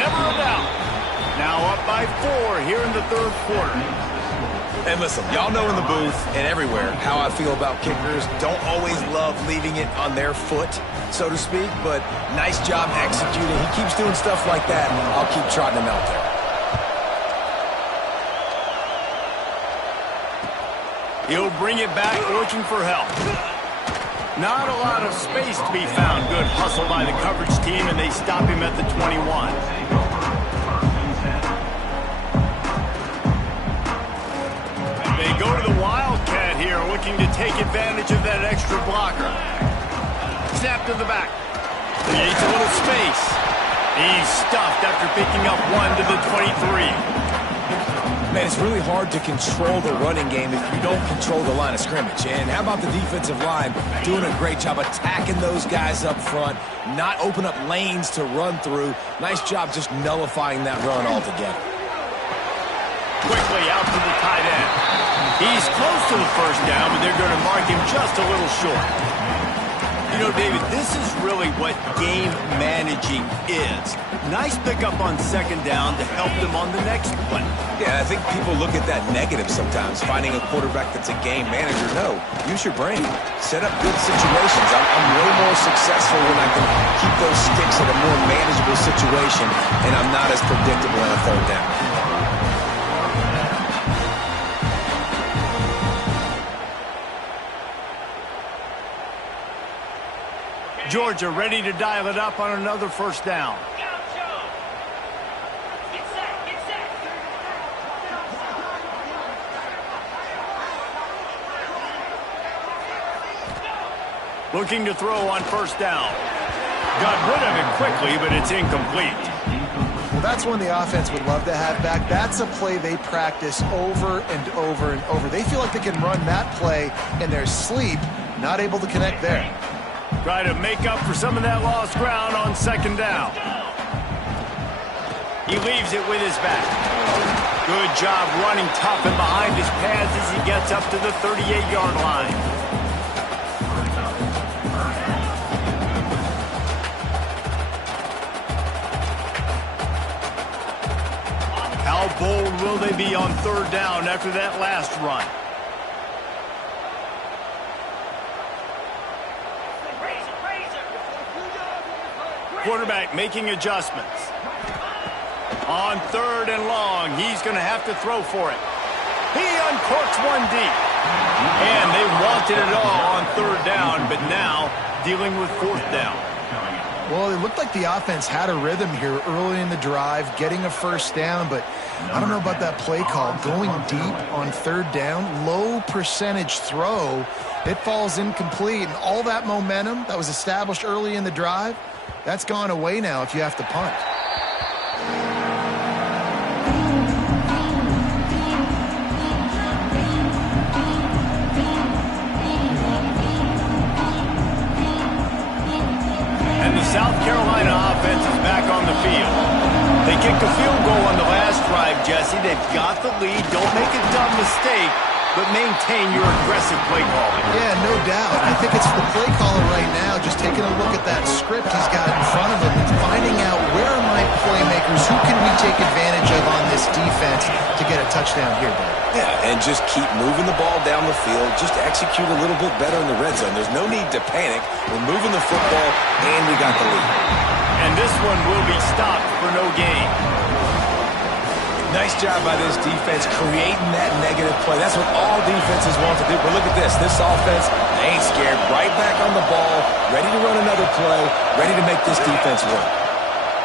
Never a doubt. Now up by 4 here in the 3rd quarter. And listen, y'all know in the booth and everywhere how I feel about kickers. Don't always love leaving it on their foot, so to speak, but nice job executing. He keeps doing stuff like that. I'll keep trotting him out there. He'll bring it back looking for help. Not a lot of space to be found. Good hustle by the coverage team, and they stop him at the 21. They go to the Wildcat here, looking to take advantage of that extra blocker. Snap to the back. Creates a little space. He's stuffed after picking up 1 to the 23. Man, it's really hard to control the running game if you don't control the line of scrimmage. And how about the defensive line doing a great job attacking those guys up front, not open up lanes to run through. Nice job just nullifying that run altogether. Quickly out to the tight end. He's close to the 1st down, but they're going to mark him just a little short. You know, David, this is really what game managing is. Nice pickup on 2nd down to help them on the next play. Yeah, I think people look at that negative sometimes, finding a quarterback that's a game manager. No, use your brain. Set up good situations. I'm way more successful when I can keep those sticks in a more manageable situation, and I'm not as predictable on a 3rd down. Georgia ready to dial it up on another 1st down. Looking to throw on 1st down. Got rid of it quickly, but it's incomplete. Well, that's one the offense would love to have back. That's a play they practice over and over and over. They feel like they can run that play in their sleep, not able to connect there. Try to make up for some of that lost ground on 2nd down. He leaves it with his back. Good job running tough and behind his pads as he gets up to the 38-yard line. How bold will they be on 3rd down after that last run? Quarterback making adjustments. On 3rd and long, he's going to have to throw for it. He uncorks one deep. And they wanted it all on 3rd down, but now dealing with 4th down. Well, it looked like the offense had a rhythm here early in the drive, getting a 1st down, but I don't know about that play call. Going deep on 3rd down, low percentage throw, it falls incomplete, and all that momentum that was established early in the drive, that's gone away now if you have to punt. And the South Carolina offense is back on the field. They kicked a field goal on the last drive, Jesse. They've got the lead. Don't make a dumb mistake, but maintain your aggressive play calling. Yeah, no doubt. I think it's the play caller right now, just taking a look at that script he's got in front of him and finding out where are my playmakers, who can we take advantage of on this defense to get a touchdown here, Dave. Yeah, and just keep moving the ball down the field. Just execute a little bit better in the red zone. There's no need to panic. We're moving the football, and we got the lead. And this one will be stopped for no gain. Nice job by this defense creating that negative play. That's what all defenses want to do. But look at this. This offense, they ain't scared. Right back on the ball, ready to run another play, ready to make this defense work.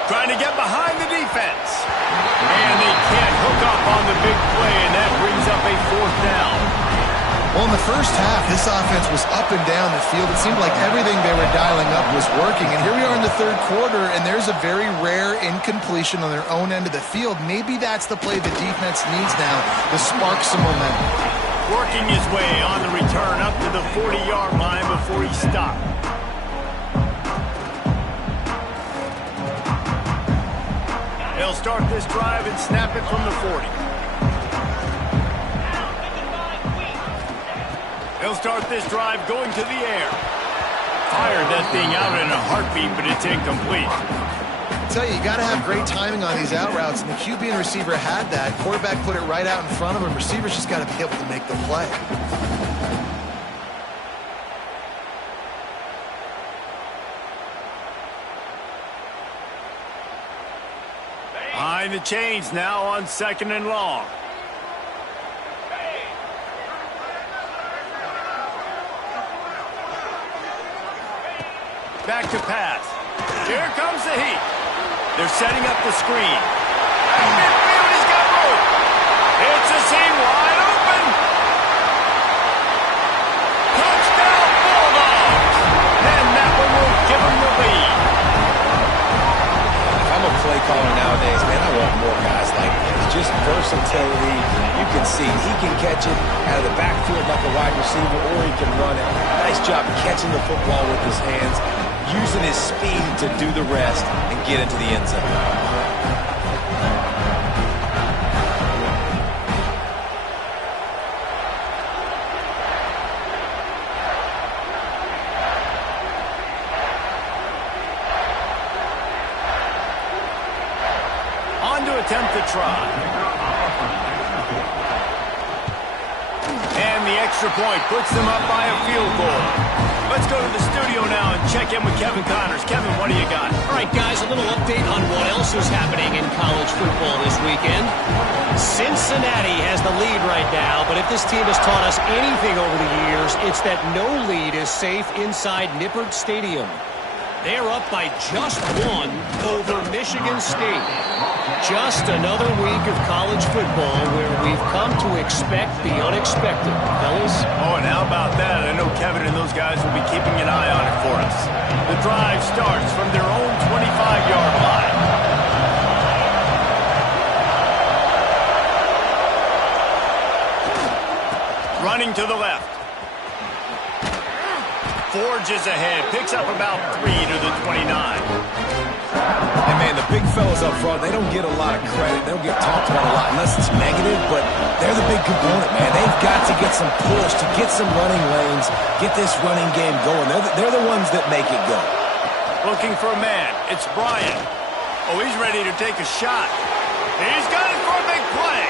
Trying to get behind the defense. And they can't hook up on the big play, and that brings up a 4th down. Well, in the first half, this offense was up and down the field. It seemed like everything they were dialing up was working. And here we are in the 3rd quarter, and there's a very rare incompletion on their own end of the field. Maybe that's the play the defense needs now to spark some momentum. Working his way on the return up to the 40-yard line before he stopped. They'll start this drive and snap it from the 40. They'll start this drive going to the air. Fired that thing out in a heartbeat, but it's incomplete. I tell you got to have great timing on these out routes, and the QB and receiver had that. Quarterback put it right out in front of him. Receivers just got to be able to make the play. Behind the chains now on 2nd and long. Back to pass. Here comes the heat. They're setting up the screen. At midfield, he's got room. It's a seam wide open. Touchdown, Bulldogs. And that one will give them the lead. If I'm a play caller nowadays, man, I want more guys like this. Just versatility. You can see he can catch it out of the backfield like a wide receiver, or he can run it. Nice job catching the football with his hands, using his speed to do the rest and get into the end zone. On to attempt the try. And the extra point puts them up by a field goal. Let's go to the studio now and check in with Kevin Connors. Kevin, what do you got? All right, guys, a little update on what else is happening in college football this weekend. Cincinnati has the lead right now, but if this team has taught us anything over the years, it's that no lead is safe inside Nippert Stadium. They're up by just one over Michigan State. Just another week of college football where we've come to expect the unexpected, fellas. Oh, and how about that? I know Kevin and those guys will be keeping an eye on it for us. The drive starts from their own 25-yard line. Running to the left. Forges ahead, picks up about 3 to the 29. And man, the big fellas up front, they don't get a lot of credit. They don't get talked about a lot unless it's negative, but they're the big component, man. They've got to get some push, to get some running lanes, get this running game going. They're the ones that make it go. Looking for a man. It's Bryant. Oh, he's ready to take a shot. He's got it for a big play.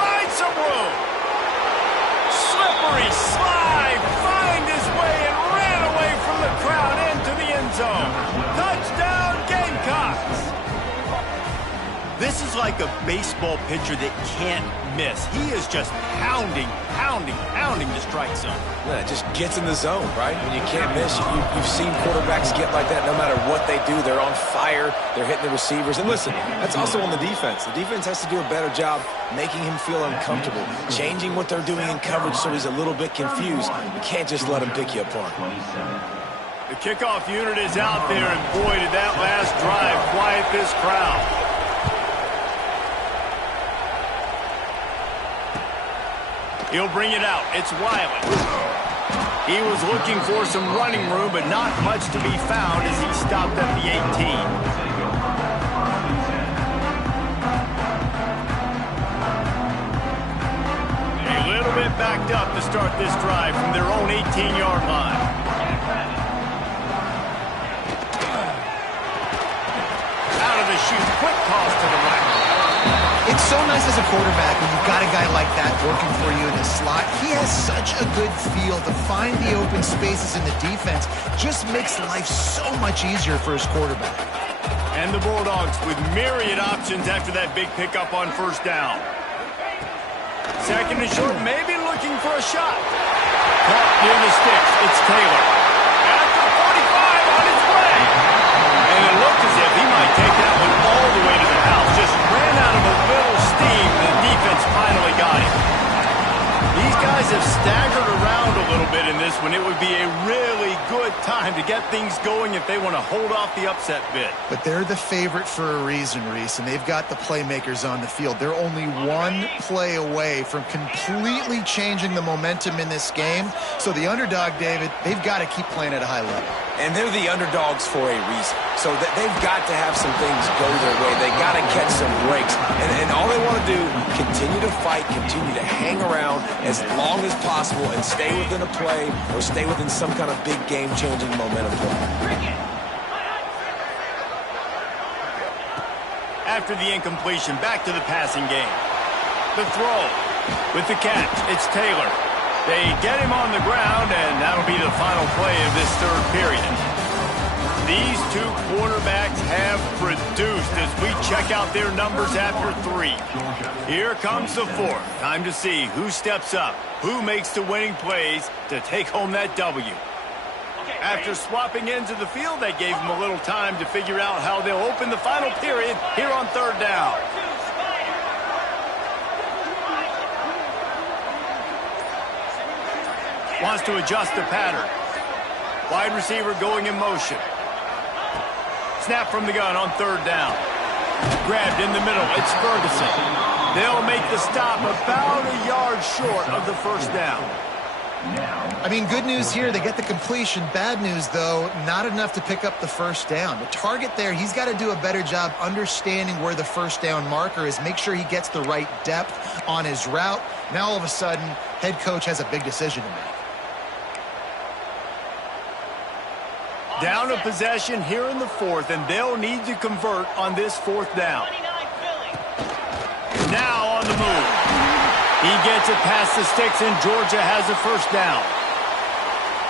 Find some room. Slippery slide. Find his way and ran away from the crowd into the end zone. Touchdown, Gamecocks. This is like a baseball pitcher that can't miss. He is just pounding the strike zone. Yeah, it just gets in the zone, right? When you can't miss, you've seen quarterbacks get like that no matter what they do. They're on fire. They're hitting the receivers. And listen, that's also on the defense. The defense has to do a better job making him feel uncomfortable, changing what they're doing in coverage so he's a little bit confused. You can't just let him pick you apart. The kickoff unit is out there, and boy, did that last drive quiet this crowd. He'll bring it out. It's Wiley. He was looking for some running room, but not much to be found as he stopped at the 18. A little bit backed up to start this drive from their own 18-yard line. Out of the chute, quick toss to the right. It's so nice as a quarterback when you've got a guy like that working for you in the slot. He has such a good feel to find the open spaces in the defense. Just makes life so much easier for his quarterback. And the Bulldogs with myriad options after that big pickup on first down. Second and short, maybe looking for a shot. Caught near the sticks. It's Taylor. At the 45 on his way. And it looked as if he might take that one all the way to the house. Just ran out of a little steam. The defense finally got him. He's guys have staggered around a little bit in this one. It would be a really good time to get things going if they want to hold off the upset bid. But they're the favorite for a reason, Reese, and they've got the playmakers on the field. They're only one play away from completely changing the momentum in this game. So the underdog, David, they've got to keep playing at a high level. And they're the underdogs for a reason. So they've got to have some things go their way. They got to catch some breaks. And all they want to do, continue to fight, continue to hang around as long as possible and stay within a play or stay within some kind of big game-changing momentum play. After the incompletion, back to the passing game. The throw with the catch. It's Taylor. They get him on the ground, and that'll be the final play of this third period. These two quarterbacks have produced as we check out their numbers after 3. Here comes the fourth. Time to see who steps up, who makes the winning plays to take home that W. After swapping ends of the field, that gave them a little time to figure out how they'll open the final period here on third down. Wants to adjust the pattern. Wide receiver going in motion. Snap from the gun on third down. Grabbed in the middle. It's Ferguson. They'll make the stop about a yard short of the first down. I mean, good news here, they get the completion. Bad news, though, not enough to pick up the first down. The target there, he's got to do a better job understanding where the first down marker is, make sure he gets the right depth on his route. Now, all of a sudden, head coach has a big decision to make. Down a possession here in the fourth, and they'll need to convert on this fourth down. Now on the move. He gets it past the sticks, and Georgia has a first down.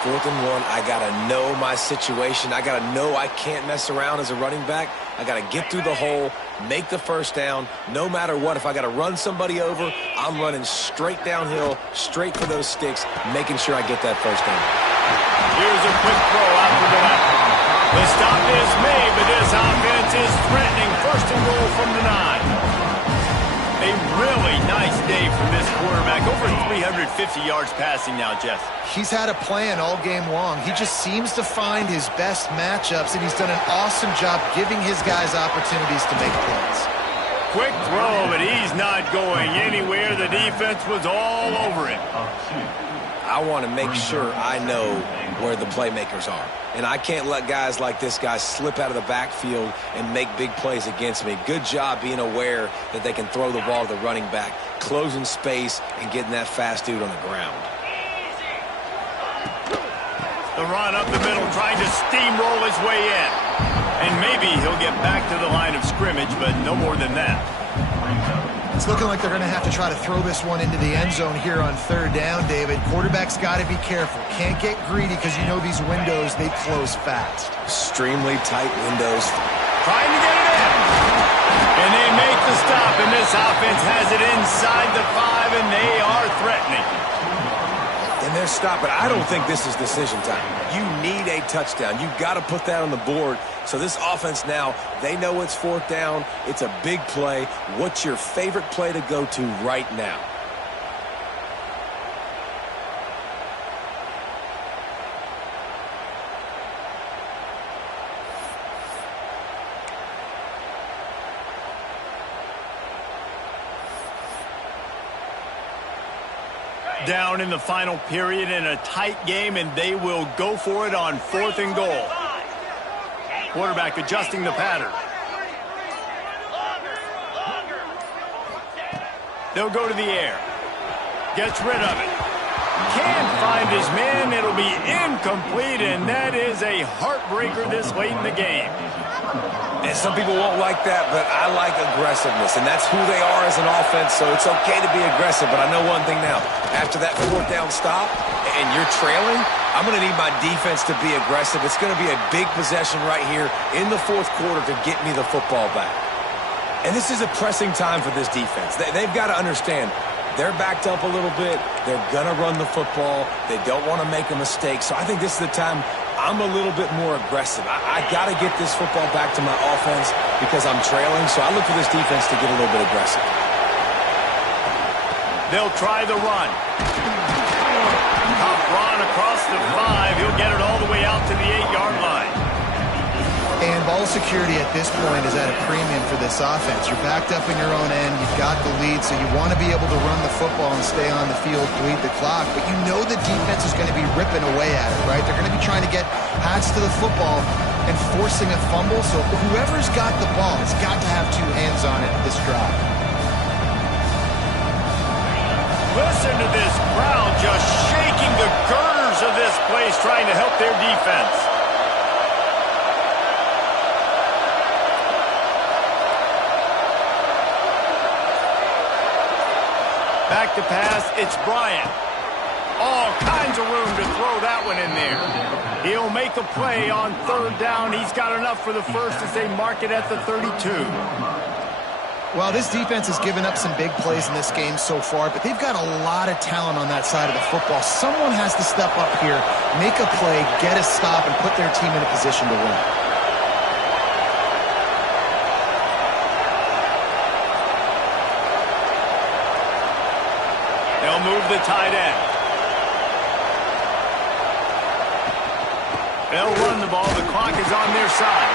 4th and 1, I got to know my situation. I got to know I can't mess around as a running back. I got to get through the hole, make the first down, no matter what. If I got to run somebody over, I'm running straight downhill, straight for those sticks, making sure I get that first down. Here's a quick throw out to the left. The stop is made, but this offense is threatening. First and goal from the 9. A really nice day from this quarterback. Over 350 yards passing now, Jeff. He's had a plan all game long. He just seems to find his best matchups, and he's done an awesome job giving his guys opportunities to make plays. Quick throw, but he's not going anywhere. The defense was all over him. I want to make sure I know where the playmakers are. And I can't let guys like this guy slip out of the backfield and make big plays against me. Good job being aware that they can throw the ball to the running back, closing space, and getting that fast dude on the ground. The run up the middle, trying to steamroll his way in. And maybe he'll get back to the line of scrimmage, but no more than that. It's looking like they're going to have to try to throw this one into the end zone here on third down, David. Quarterback's got to be careful. Can't get greedy because you know these windows, they close fast. Extremely tight windows. Trying to get it in. And they make the stop, and this offense has it inside the 5, and they are threatening. And they're stopping. I don't think this is decision time. You need a touchdown. You've got to put that on the board. So this offense now, they know it's 4th down. It's a big play. What's your favorite play to go to right now? Down in the final period in a tight game, and they will go for it on 4th and goal. Quarterback adjusting the pattern. They'll go to the air. Gets rid of it. Can't find his man. It'll be incomplete, and that is a heartbreaker this late in the game. And some people won't like that, but I like aggressiveness, and that's who they are as an offense, so it's okay to be aggressive. But I know one thing now. After that 4th down stop and you're trailing, I'm going to need my defense to be aggressive. It's going to be a big possession right here in the 4th quarter to get me the football back. And this is a pressing time for this defense. They've got to understand they're backed up a little bit. They're going to run the football. They don't want to make a mistake. So I think this is the time I'm a little bit more aggressive. I got to get this football back to my offense because I'm trailing. So I look for this defense to get a little bit aggressive. They'll try the run. to the 8-yard line. And ball security at this point is at a premium for this offense. You're backed up in your own end. You've got the lead, so you want to be able to run the football and stay on the field, bleed the clock. But you know the defense is going to be ripping away at it, right? They're going to be trying to get hands to the football and forcing a fumble. So whoever's got the ball has got to have two hands on it this drive. Listen to this crowd just shaking the girders of this place, trying to help their defense. Back to pass, it's Bryant. All kinds of room to throw that one in there. He'll make a play on third down. He's got enough for the first as they mark it at the 32. Well, this defense has given up some big plays in this game so far, but they've got a lot of talent on that side of the football. Someone has to step up here, make a play, get a stop, and put their team in a position to win. They'll move the tight end. They'll run the ball. The clock is on their side.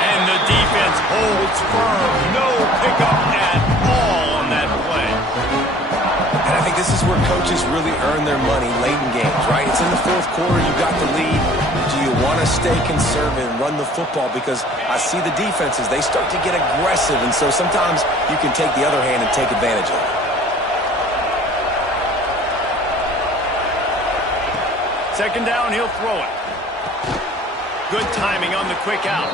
And the defense holds firm. No pickup at all on that play. And I think this is where coaches really earn their money late in games, right? It's in the fourth quarter. You got the lead. Do you want to stay conservative and run the football? Because I see the defenses, they start to get aggressive. And so sometimes you can take the other hand and take advantage of it. Second down, he'll throw it. Good timing on the quick out.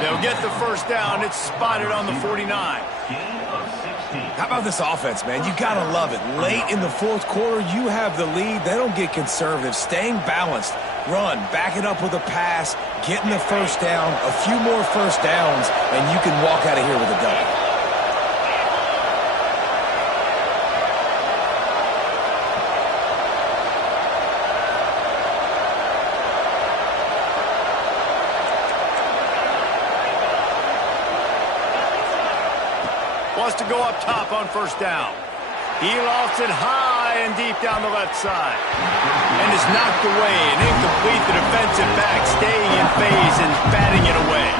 They'll get the first down. It's spotted on the 49. How about this offense, man? You got to love it. Late in the fourth quarter, you have the lead. They don't get conservative. Staying balanced. Run. Back it up with a pass. Getting the first down. A few more first downs, and you can walk out of here with a W. Wants to go up top on first down. He lofts it high and deep down the left side. And is knocked away and incomplete. The defensive back staying in phase and batting it away.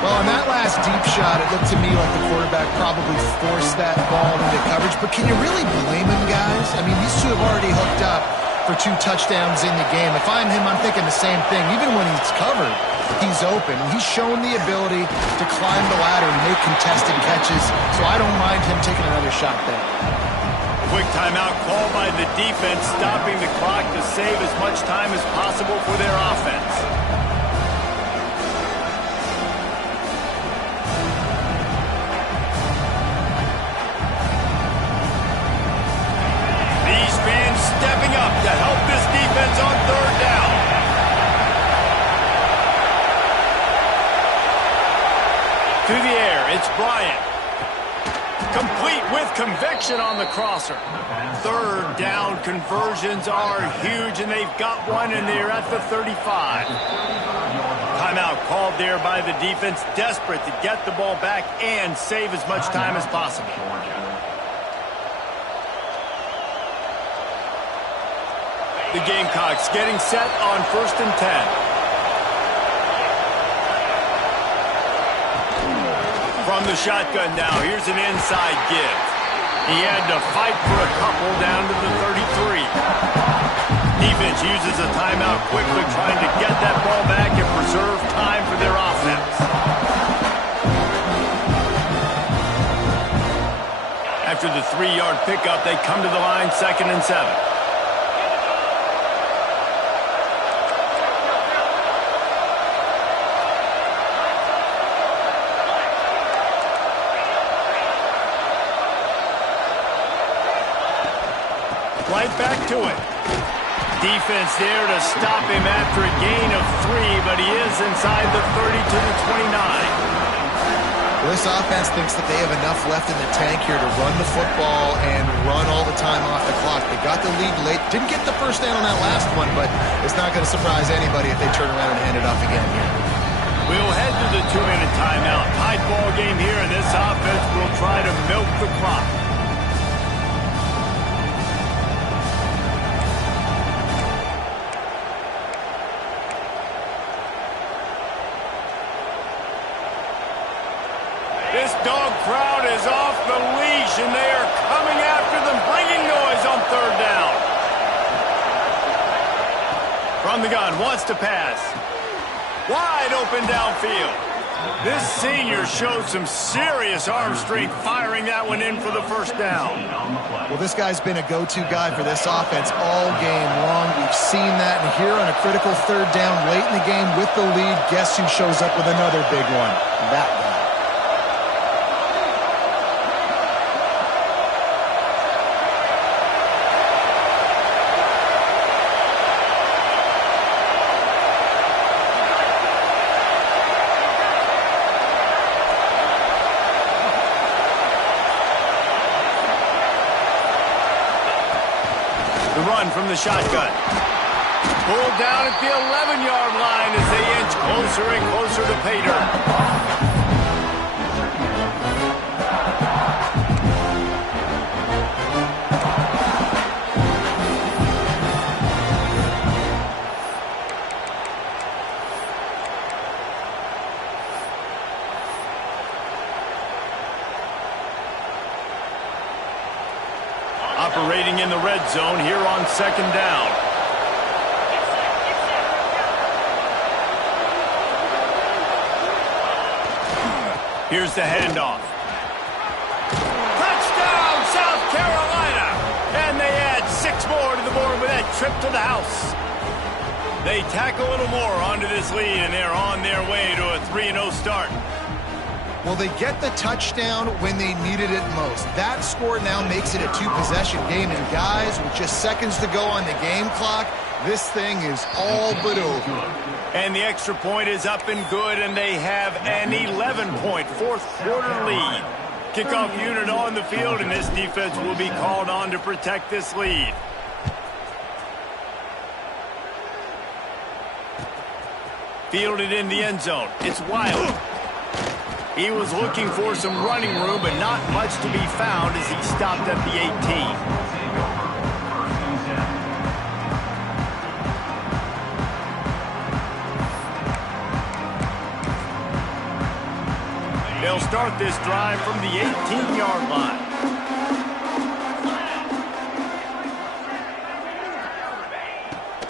Well, on that last deep shot, it looked to me like the quarterback probably forced that ball into coverage. But can you really blame him, guys? I mean, these two have already hooked up for 2 touchdowns in the game. If I'm him, I'm thinking the same thing. Even when he's covered, he's open. He's shown the ability to climb the ladder and make contested catches, so I don't mind him taking another shot there. Quick timeout called by the defense, stopping the clock to save as much time as possible for their offense. These fans stepping up to help this defense on third down. Through the air, it's Bryant. Complete with conviction on the crosser. Third down conversions are huge, and they've got one, and they're at the 35. Timeout called there by the defense, desperate to get the ball back and save as much time as possible. The Gamecocks getting set on 1st and 10. From the shotgun now, here's an inside give. He had to fight for a couple down to the 33. Defense uses a timeout quickly, trying to get that ball back and preserve time for their offense. After the 3-yard pickup, they come to the line, 2nd and 7. Right back to it. Defense there to stop him after a gain of 3, but he is inside the 30 to the 29. Well, this offense thinks that they have enough left in the tank here to run the football and run all the time off the clock. They got the lead late. Didn't get the first down on that last one, but it's not going to surprise anybody if they turn around and hand it off again here. We'll head to the 2-minute timeout. Tight ball game here, and this offense will try to milk the clock. From the gun, wants to pass. Wide open downfield. This senior showed some serious arm strength firing that one in for the first down. Well, this guy's been a go-to guy for this offense all game long. We've seen that, and here on a critical third down late in the game with the lead, guess who shows up with another big one? That guy. The run from the shotgun. Pulled down at the 11-yard line as they inch closer and closer to pay dirt. Operating in the red zone here on second down. Here's the handoff. Touchdown, South Carolina! And they add 6 more to the board with that trip to the house. They tack a little more onto this lead, and they're on their way to a 3-0 start. Well, they get the touchdown when they needed it most. That score now makes it a 2-possession game. And guys, with just seconds to go on the game clock, this thing is all but over. And the extra point is up and good, and they have an 11-point fourth-quarter lead. Kickoff unit on the field, and this defense will be called on to protect this lead. Fielded in the end zone. It's Wiley. He was looking for some running room, but not much to be found as he stopped at the 18. They'll start this drive from the 18-yard line.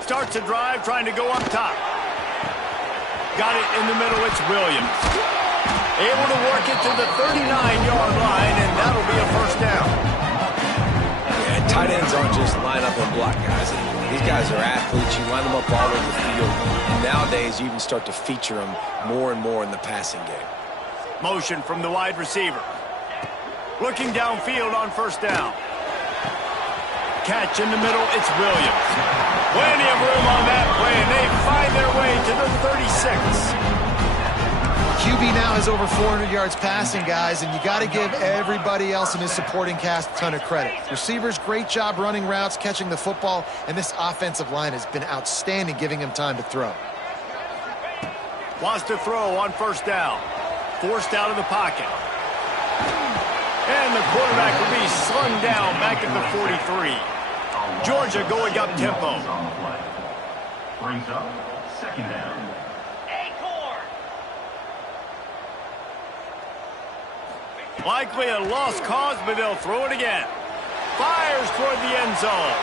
Starts a drive trying to go up top. Got it in the middle. It's Williams. Able to work it to the 39-yard line, and that'll be a first down. Yeah, tight ends aren't just line up and block guys. These guys are athletes. You line them up all over the field. And nowadays, you even start to feature them more and more in the passing game. Motion from the wide receiver. Looking downfield on first down. Catch in the middle, it's Williams. Plenty of room on that play, and they find their way to the 36. QB now has over 400 yards passing, guys, and you got to give everybody else in his supporting cast a ton of credit. Receivers, great job running routes, catching the football, and this offensive line has been outstanding, giving him time to throw. Wants to throw on first down. Forced out of the pocket. And the quarterback will be slung down back at the 43. Georgia going up tempo. Brings up second down. Likely a lost cause, but they'll throw it again. Fires toward the end zone.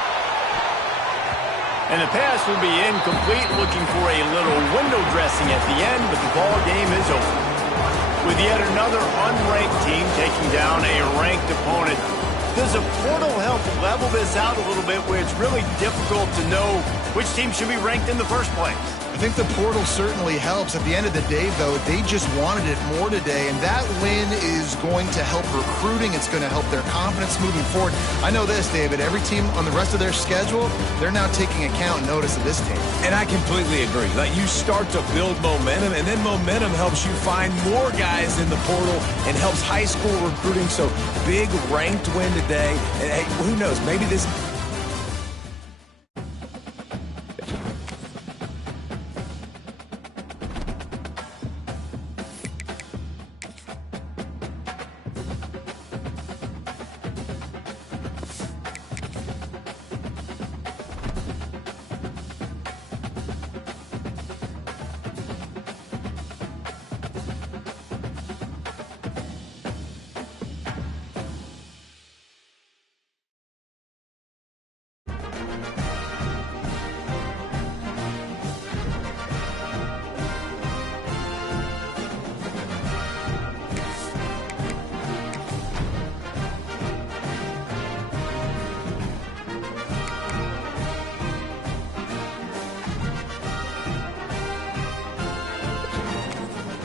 And the pass will be incomplete, looking for a little window dressing at the end, but the ball game is over. With yet another unranked team taking down a ranked opponent, does a portal help level this out a little bit where it's really difficult to know which team should be ranked in the first place? I think the portal certainly helps. At the end of the day, though, they just wanted it more today, and that win is going to help recruiting. It's going to help their confidence moving forward. I know this, David. Every team on the rest of their schedule, they're now taking account and notice of this team. And I completely agree. Like, you start to build momentum, and then momentum helps you find more guys in the portal and helps high school recruiting. So big ranked win today. And hey, who knows? Maybe this